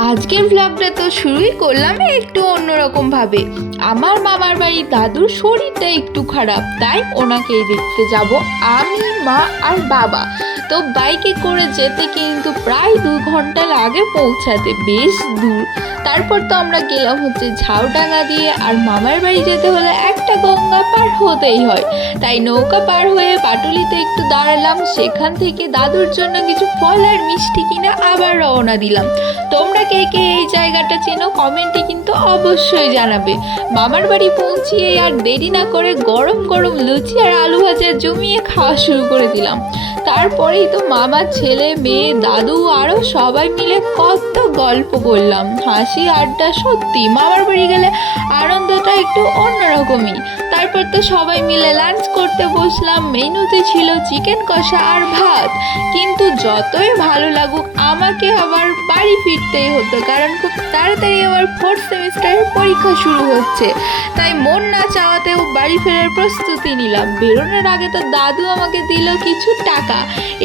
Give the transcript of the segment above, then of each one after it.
আজকের ব্লগটা তো শুরুই করলাম একটু অন্যরকম ভাবে। আমার মামার বাড়ির দাদুর শরীরটা একটু খারাপ, তাই ওনাকেই দেখতে যাব আমি, মা আর বাবা। তো বাইকে করে যেতে কিন্তু প্রায় 2 ঘন্টা লাগে পৌঁছাতে, বেশ দূর। তারপর তো আমরা গেলাম হচ্ছে ঝাউডাঙ্গা দিয়ে, আর মামার বাড়ি যেতে হলে একটা গঙ্গা পার হতেই হয়। তাই নৌকা পার হয়ে পাটুলিতে একটু দাঁড়ালাম, সেখান থেকে দাদুর জন্য কিছু ফল আর মিষ্টি কিনে আবার রওনা দিলাম। তোমরা কে কে এই জায়গাটা চেনো কমেন্টে কিন্তু অবশ্যই জানাবে। মামার বাড়ি পৌঁছিয়ে আর দেরি না করে গরম গরম লুচি আর আলু ভাজা জমিয়ে খাওয়া শুরু করে দিলাম। তারপরেই তো মামার ছেলে মেয়ে দাদু আরও সবাই মিলে কত গল্প করলাম, হাসি আড্ডা। সত্যি মামার বাড়ি গেলে আনন্দটা একটু অন্যরকমই। তারপর তো সবাই মিলে লাঞ্চ করতে বসলাম। মেনুতে ছিল চিকেন কষা আর ভাত। কিন্তু যতই ভালো লাগুক আমাকে আবার বাড়ি ফিরতেই হতো, কারণ খুব তাড়াতাড়ি আমার 4th সেমিস্টারের পরীক্ষা শুরু হচ্ছে। তাই মন না চাওয়াতেও বাড়ি ফেরার প্রস্তুতি নিলাম। বেরোনোর আগে তো দাদু আমাকে দিল কিছু টাকা।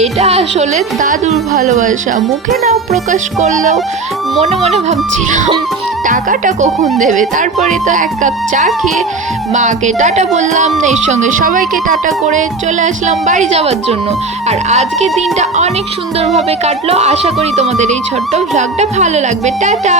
এটা আসলে দাদুর ভালোবাসা, মুখে নাও প্রকাশ করলেও মনে মনে ভাবছিলাম টাকাটা কখন দেবে। তারপরে তো 1 কাপ চা খেয়ে মাকে টাটা বললাম, এর সঙ্গে সবাইকে টাটা করে চলে আসলাম বাড়ি যাওয়ার জন্য। আর আজকের দিনটা অনেক সুন্দরভাবে কাটলো। আশা করি তোমাদের এই ছোট্ট ভ্লগটা ভালো লাগবে। টাটা।